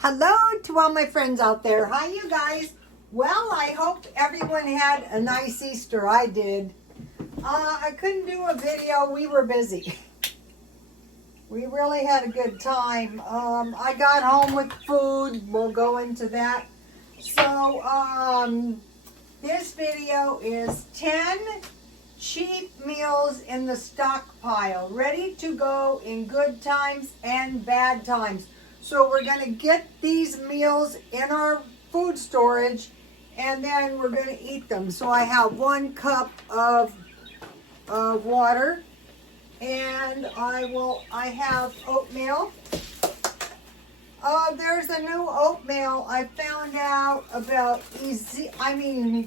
Hello to all my friends out there. Hi, you guys. Well, I hope everyone had a nice Easter. I did. I couldn't do a video. We were busy. We really had a good time. I got home with food. We'll go into that. So, this video is 10 cheap meals in the stockpile, ready to go in good times and bad times. So we're going to get these meals in our food storage and then we're going to eat them. So I have 1 cup of water, and I have oatmeal. There's a new oatmeal I found out about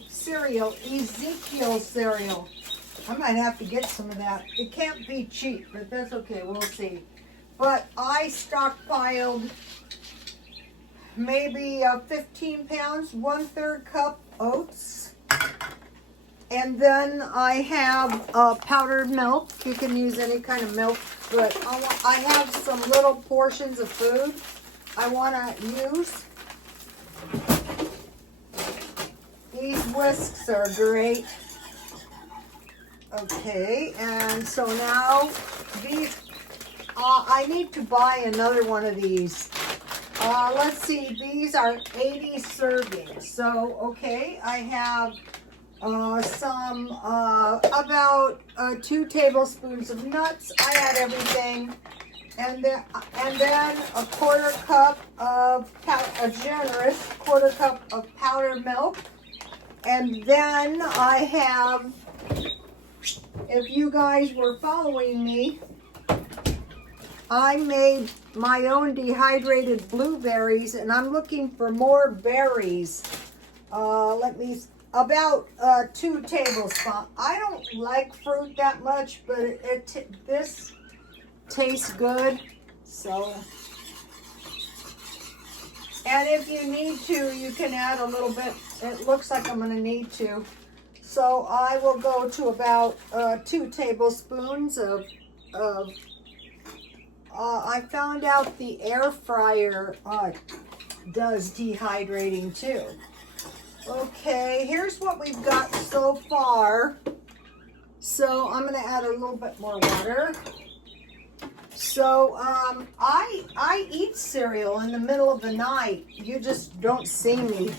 cereal, Ezekiel cereal. I might have to get some of that. It can't be cheap, but that's okay. We'll see. But I stockpiled maybe 15 pounds, 1/3 cup oats. And then I have powdered milk. You can use any kind of milk, but I have some little portions of food I want to use. These whisks are great. Okay, and so now these, I need to buy another one of these. Let's see, these are 80 servings. So, okay, I have some, about 2 tablespoons of nuts. I add everything. And then a generous quarter cup of powdered milk. And then I have, if you guys were following me, I made my own dehydrated blueberries, and I'm looking for more berries. About 2 tablespoons. I don't like fruit that much, but this tastes good. So, and if you need to, you can add a little bit. It looks like I'm going to need to. So I will go to about 2 tablespoons of I found out the air fryer does dehydrating too. Okay, here's what we've got so far. So I'm going to add a little bit more water. So I eat cereal in the middle of the night. You just don't see me.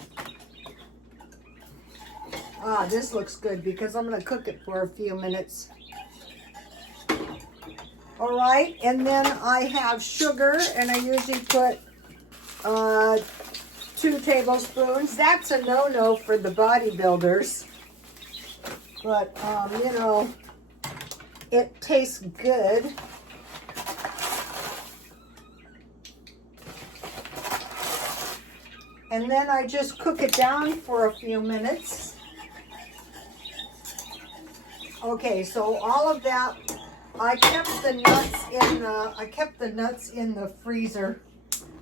This looks good because I'm going to cook it for a few minutes. All right, and then I have sugar, and I usually put 2 tablespoons. That's a no-no for the bodybuilders. But, you know, it tastes good. And then I just cook it down for a few minutes. Okay, so all of that, I kept the nuts in the freezer.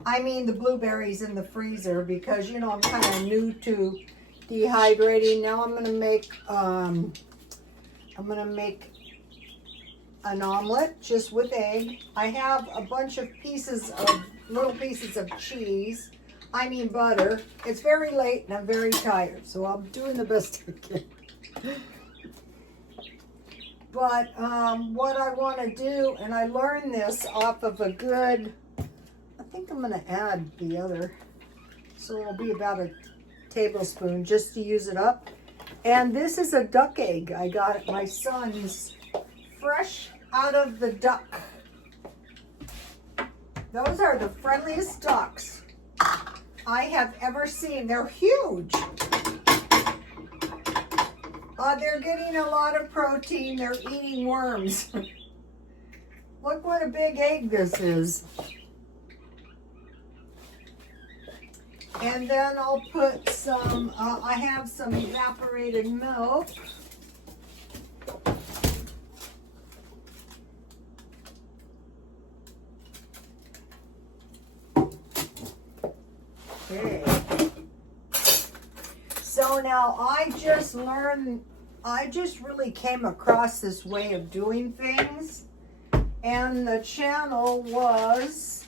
I mean the blueberries in the freezer because, you know, I'm kind of new to dehydrating. Now I'm going to make an omelet just with egg. I have a bunch of little pieces of cheese. I mean butter. It's very late and I'm very tired, so I'm doing the best I can. But what I want to do, and I learned this off of I think I'm going to add the other, so it'll be about a tablespoon just to use it up. And this is a duck egg I got at my son's, fresh out of the duck. Those are the friendliest ducks I have ever seen. They're huge. They're getting a lot of protein. They're eating worms. Look what a big egg this is. And then I'll put some, I have some evaporated milk. Okay. So now I just really came across this way of doing things, and the channel was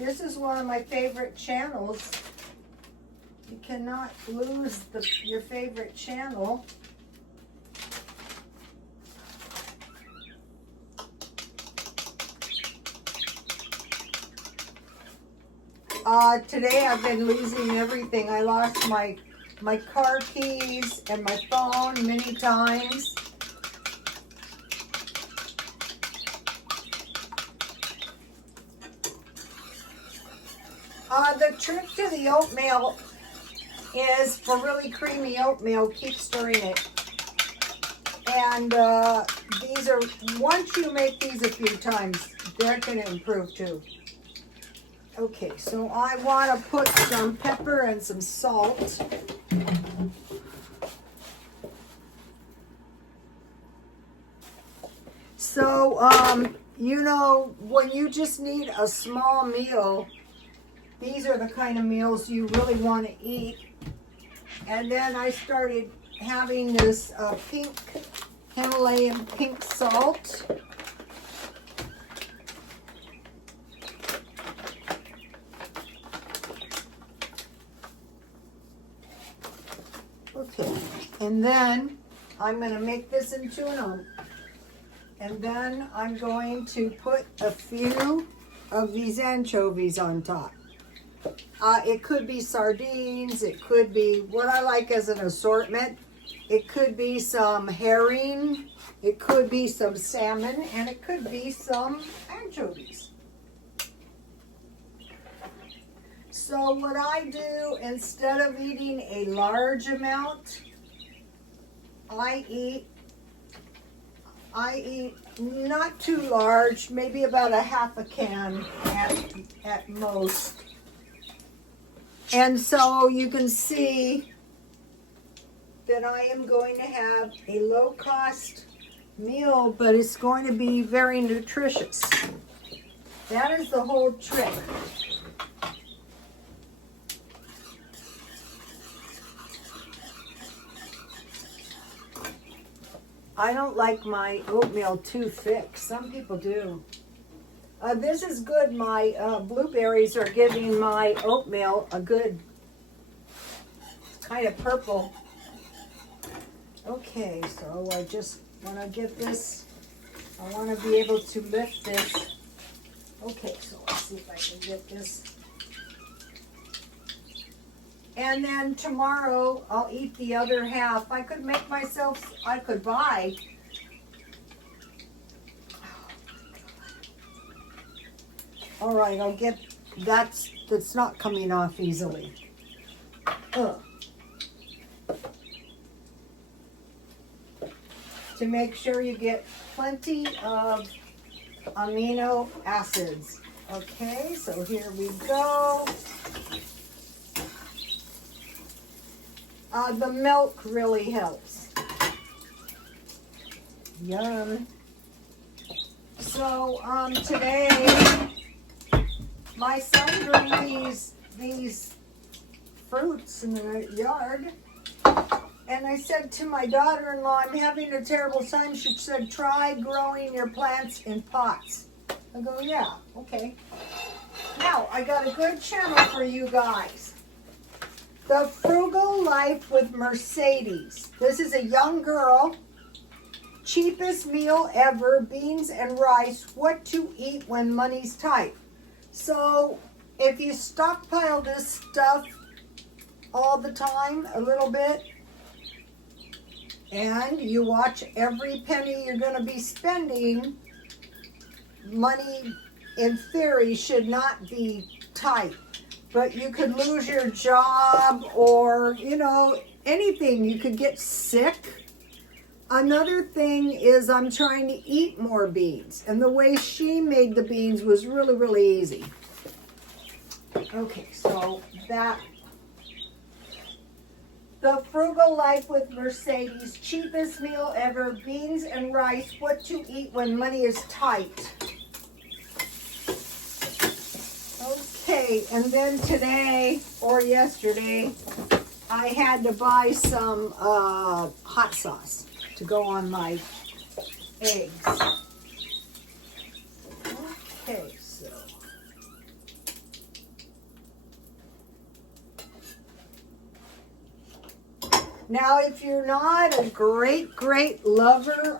This is one of my favorite channels. You cannot lose your favorite channel. Today I've been losing everything. I lost my car keys and my phone many times. The trick to the oatmeal is for really creamy oatmeal, keep stirring it. And these are, once you make these a few times, they're going to improve too. Okay, so I want to put some pepper and some salt. So, you know, when you just need a small meal, these are the kind of meals you really want to eat. And then I started having this pink Himalayan pink salt. Okay, and then I'm going to make this into an omelet. And then I'm going to put a few of these anchovies on top. It could be sardines, it could be what I like as an assortment. It could be some herring, it could be some salmon, and it could be some anchovies. So what I do, instead of eating a large amount, I eat not too large, maybe about a half a can at most. And so you can see that I am going to have a low-cost meal, but it's going to be very nutritious. That is the whole trick. I don't like my oatmeal too thick. Some people do. This is good. My blueberries are giving my oatmeal a good kind of purple. Okay, so I just want to get this. I want to be able to lift this. Okay, so let's see if I can get this. And then tomorrow I'll eat the other half. I could make myself, I could buy. All right, I'll get, that's not coming off easily. Ugh. To make sure you get plenty of amino acids. Okay, so here we go. The milk really helps. Yum. So today my son grew these fruits in the yard, and I said to my daughter-in-law, I'm having a terrible time. She said, try growing your plants in pots. I go, yeah, okay. Now, I got a good channel for you guys. The Frugal Life with Mercedes. This is a young girl. Cheapest meal ever, beans and rice. What to eat when money's tight. So, if you stockpile this stuff all the time, a little bit, and you watch every penny you're going to be spending, money, in theory, should not be tight. But you could lose your job or, you know, anything. You could get sick. Another thing is I'm trying to eat more beans. And the way she made the beans was really, really easy. Okay, so that. The Frugal Life with Mercedes. Cheapest meal ever. Beans and rice. What to eat when money is tight. Okay, and then today or yesterday, I had to buy some hot sauce to go on my eggs. Okay, so Now, if you're not a great lover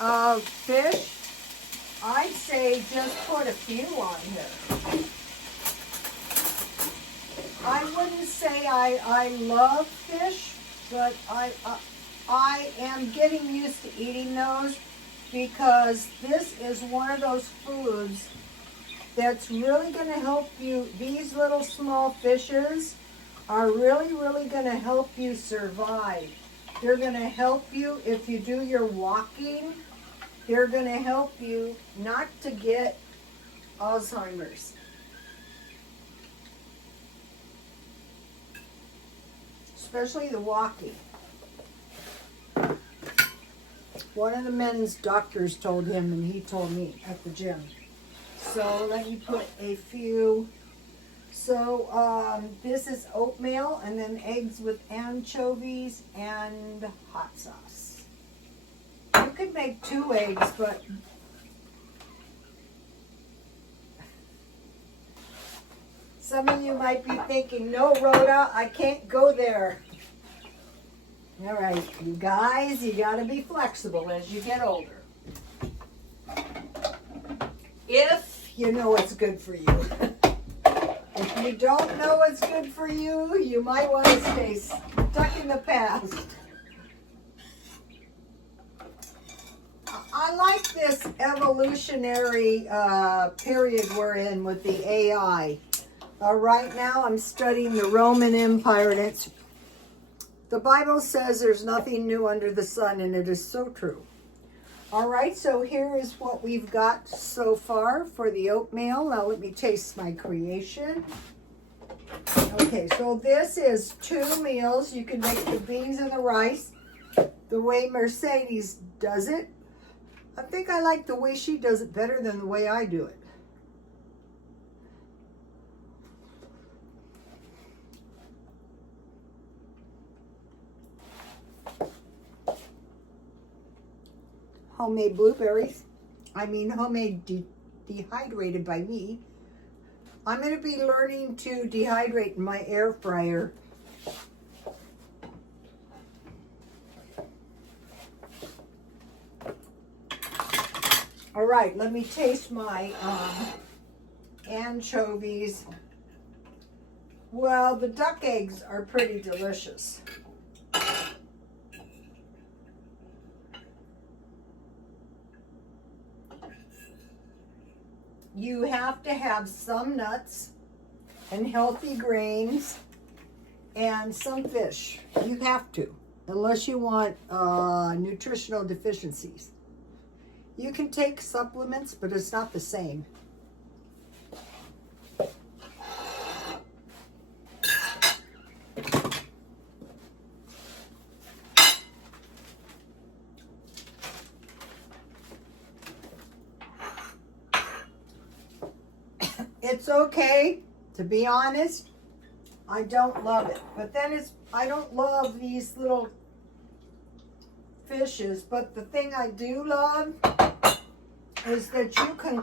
of fish, I'd say just put a few on here. I wouldn't say I love fish, but I am getting used to eating those because this is one of those foods that's really going to help you. These little small fishes are really going to help you survive. They're going to help you if you do your walking. They're going to help you not to get Alzheimer's. Especially the walking. One of the men's doctors told him, and he told me at the gym. So let me put a few. So this is oatmeal and then eggs with anchovies and hot sauce. You could make 2 eggs, but some of you might be thinking, no, Rhoda, I can't go there. All right, you guys, you got to be flexible as you get older. If you know what's good for you. If you don't know what's good for you, you might want to stay stuck in the past. I like this evolutionary period we're in with the AI. Right now I'm studying the Roman Empire, and the Bible says there's nothing new under the sun, and it is so true. All right, so here is what we've got so far for the oatmeal. Now let me taste my creation. Okay, so this is 2 meals. You can make the beans and the rice the way Mercedes does it. I think I like the way she does it better than the way I do it. Homemade blueberries. I mean homemade dehydrated by me. I'm going to be learning to dehydrate in my air fryer. All right, let me taste my anchovies. Well, the duck eggs are pretty delicious. You have to have some nuts and healthy grains and some fish. You have to, unless you want nutritional deficiencies. You can take supplements, but it's not the same. It's okay, to be honest. I don't love it. But then I don't love these little fishes. But the thing I do love is that you can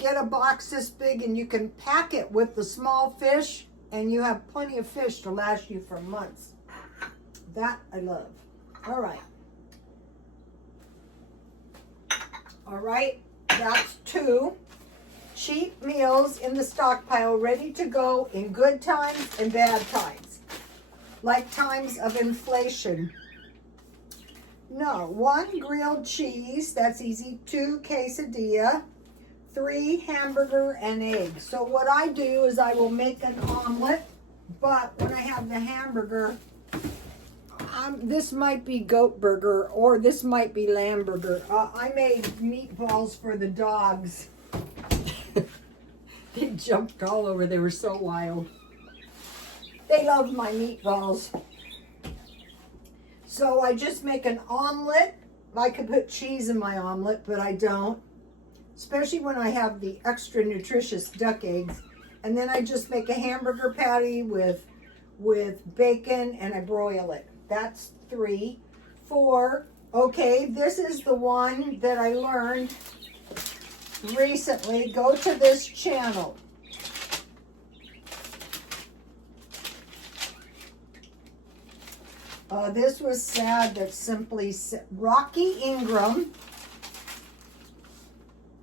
get a box this big and you can pack it with the small fish, and you have plenty of fish to last you for months. That I love. All right. All right. That's 2 cheap meals in the stockpile, ready to go in good times and bad times, like times of inflation. No, 1 grilled cheese, that's easy, 2 quesadilla, 3 hamburger and eggs. So what I do is I will make an omelet, but when I have the hamburger, this might be goat burger or this might be lamb burger. I made meatballs for the dogs. They jumped all over. They were so wild. They love my meatballs. So I just make an omelet. I could put cheese in my omelet, but I don't. Especially when I have the extra nutritious duck eggs. And then I just make a hamburger patty with bacon and I broil it. That's 3. 4, okay, this is the one that I learned recently. Go to this channel. This was sad that simply Rocky Ingram.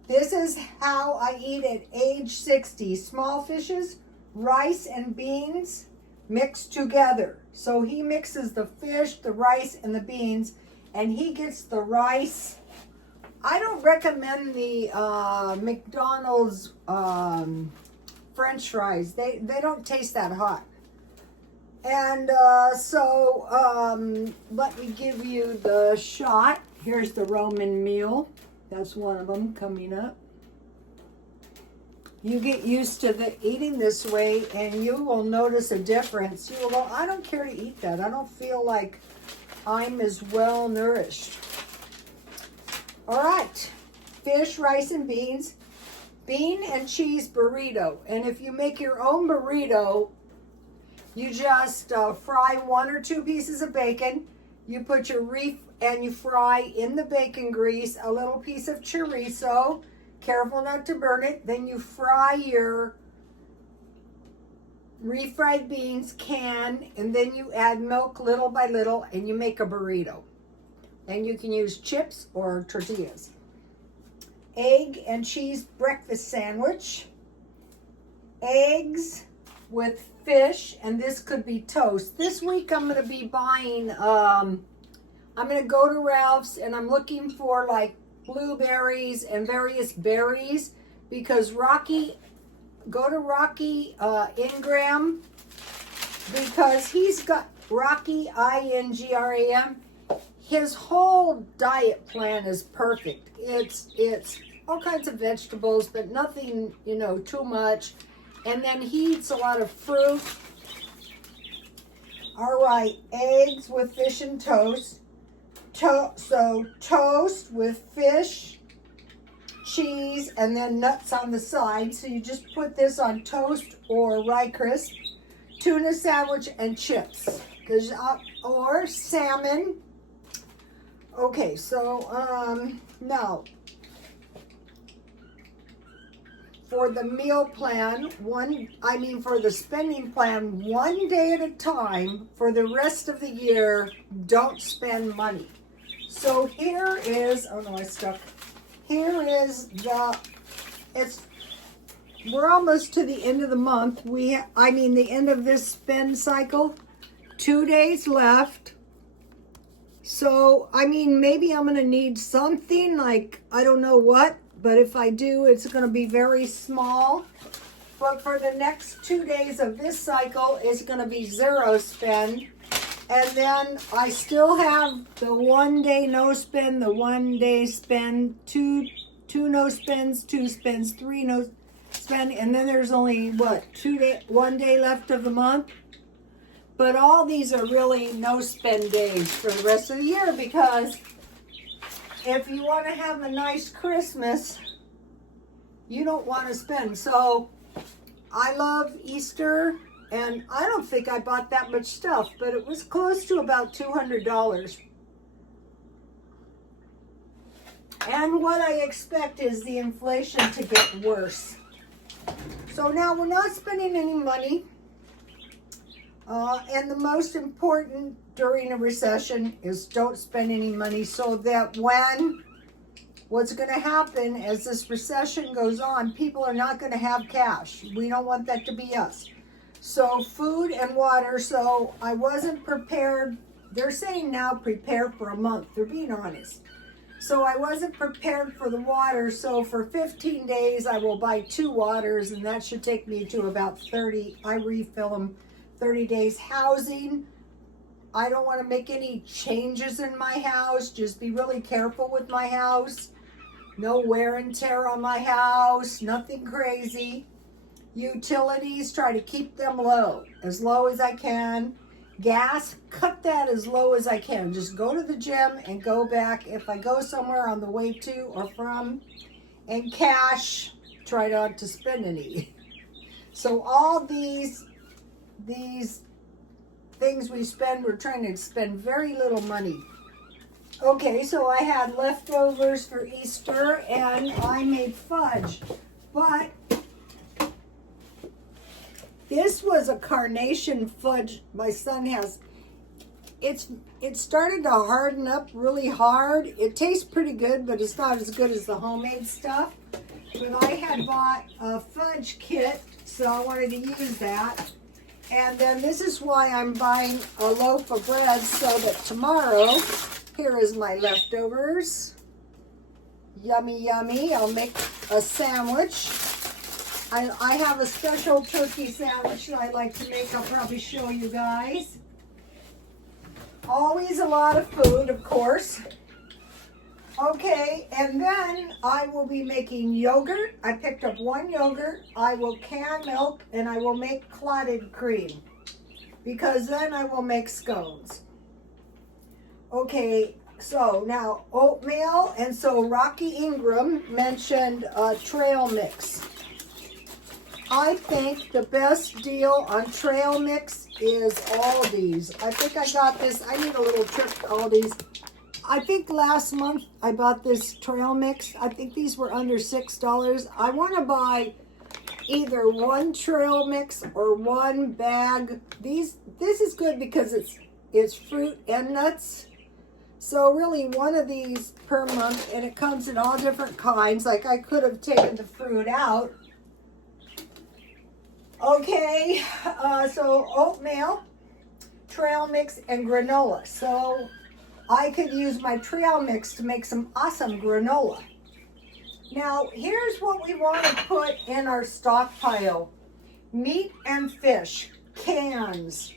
This is how I eat at age 60. Small fishes, rice and beans mixed together. So he mixes the fish, the rice, and the beans, and he gets the rice. I don't recommend the McDonald's French fries. They don't taste that hot. And let me give you the shot. Here's the Roman meal. That's one of them coming up. You get used to eating this way and you will notice a difference. You will go, I don't care to eat that. I don't feel like I'm as well nourished. All right, fish, rice, and beans. Bean and cheese burrito. And if you make your own burrito, you just fry 1 or 2 pieces of bacon. You put your and you fry in the bacon grease a little piece of chorizo. Careful not to burn it. Then you fry your refried beans and then you add milk little by little and you make a burrito. And you can use chips or tortillas. Egg and cheese breakfast sandwich. Eggs with fish, and this could be toast. This week I'm going to be buying, I'm going to go to Ralph's and I'm looking for like blueberries and various berries because go to Rocky Ingram because he's got Rocky Ingram. His whole diet plan is perfect. It's all kinds of vegetables, but nothing, too much. And then he eats a lot of fruit. All right, eggs with fish and toast. So toast with fish, cheese, and then nuts on the side. So you just put this on toast or rye crisp. Tuna sandwich and chips. Or salmon. Okay, so now for the meal plan, for the spending plan, 1 day at a time. For the rest of the year, don't spend money. So here is, here is we're almost to the end of the month. The end of this spend cycle. 2 days left. So, maybe I'm going to need something like, I don't know what, but if I do, it's going to be very small. But for the next 2 days of this cycle, it's going to be 0 spend. And then I still have the 1 day no spend, the 1 day spend, two no spends, 2 spends, 3 no spend. And then there's only, 1 day left of the month. But all these are really no spend days for the rest of the year because if you want to have a nice Christmas, you don't want to spend. So I love Easter, and I don't think I bought that much stuff, but it was close to about $200. And what I expect is the inflation to get worse. So now we're not spending any money. And the most important during a recession is don't spend any money so that what's going to happen as this recession goes on, people are not going to have cash. We don't want that to be us. So food and water. So I wasn't prepared. They're saying now prepare for a month. They're being honest. So I wasn't prepared for the water. So for 15 days, I will buy 2 waters, and that should take me to about 30. I refill them 30 days. Housing, I don't want to make any changes in my house. Just be really careful with my house. No wear and tear on my house. Nothing crazy. Utilities, try to keep them low as I can. Gas, cut that as low as I can. Just go to the gym and go back if I go somewhere on the way to or from. And cash, try not to spend any. So all these things we spend, we're trying to spend very little money. Okay, so I had leftovers for Easter and I made fudge. But this was a carnation fudge. My son has it started to harden up really hard. It tastes pretty good, but it's not as good as the homemade stuff. But I had bought a fudge kit, so I wanted to use that. And then this is why I'm buying a loaf of bread, so that tomorrow, here is my leftovers. Yummy, yummy. I'll make a sandwich. I have a special turkey sandwich that I like to make. I'll probably show you guys. Always a lot of food, of course. Okay, and then I will be making yogurt. I picked up one yogurt. I will can milk, and I will make clotted cream, because then I will make scones. Okay, so now oatmeal, and so Rocky Ingram mentioned trail mix. I think the best deal on trail mix is Aldi's. I think I got this. I need a little trip to Aldi's. I think last month I bought this trail mix. I think these were under $6. I want to buy either one trail mix or one bag. This is good because it's fruit and nuts. So really one of these per month, and it comes in all different kinds. Like I could have taken the fruit out. Okay, so oatmeal, trail mix, and granola. So I could use my trail mix to make some awesome granola. Now, here's what we want to put in our stockpile. Meat and fish, cans,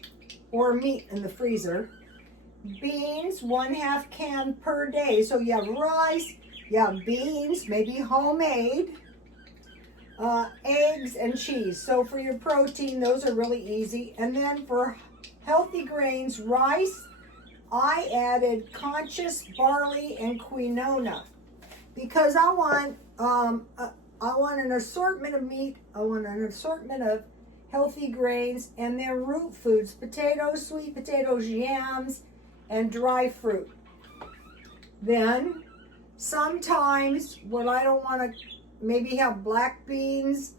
or meat in the freezer. Beans, 1/2 can per day. So you have rice, you have beans, maybe homemade. Eggs and cheese. So for your protein, those are really easy. And then for healthy grains, rice, I added conscious barley and quinoa because I want an assortment of meat. I want an assortment of healthy grains, and then root foods: potatoes, sweet potatoes, yams, and dry fruit. Then sometimes when I don't want to maybe have black beans,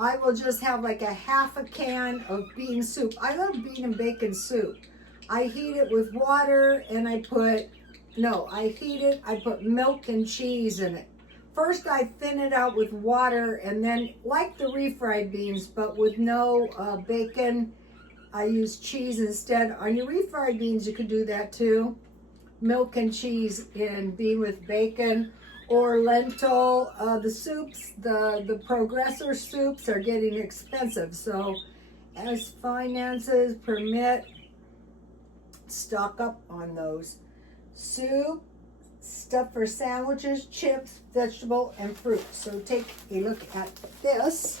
I will just have like a 1/2 can of bean soup. I love bean and bacon soup. I heat it with water and I put milk and cheese in it. First I thin it out with water, and then like the refried beans, but with no bacon, I use cheese instead. On your refried beans, you could do that too. Milk and cheese in bean with bacon. Or lentil, the soups, the Progressor soups are getting expensive. So as finances permit, stock up on those. Soup, stuff for sandwiches, chips, vegetable, and fruit. So take a look at this.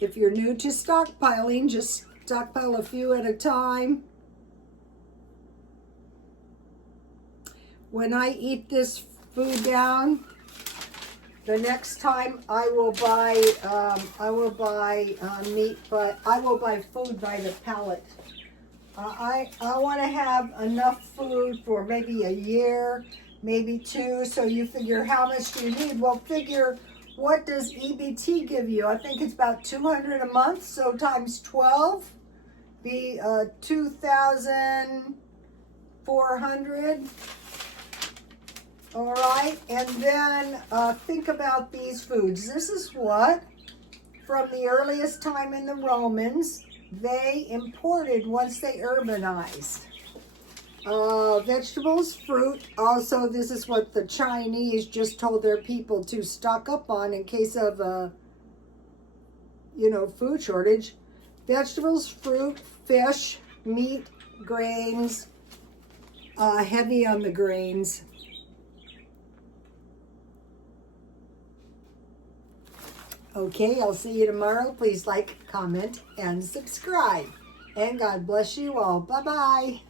If you're new to stockpiling, just stockpile a few at a time. When I eat this food down, the next time I will buy meat, but I will buy food by the pallet. I want to have enough food for maybe a year, maybe 2. So you figure how much do you need? Well, figure what does EBT give you? I think it's about $200 a month. So times 12 be 2,400. All right, and then think about these foods. This is what, from the earliest time in the Romans, they imported once they urbanized. Vegetables, fruit. Also, this is what the Chinese just told their people to stock up on in case of food shortage. Vegetables, fruit, fish, meat, grains. Heavy on the grains. Okay, I'll see you tomorrow. Please like, comment, and subscribe. And God bless you all. Bye-bye.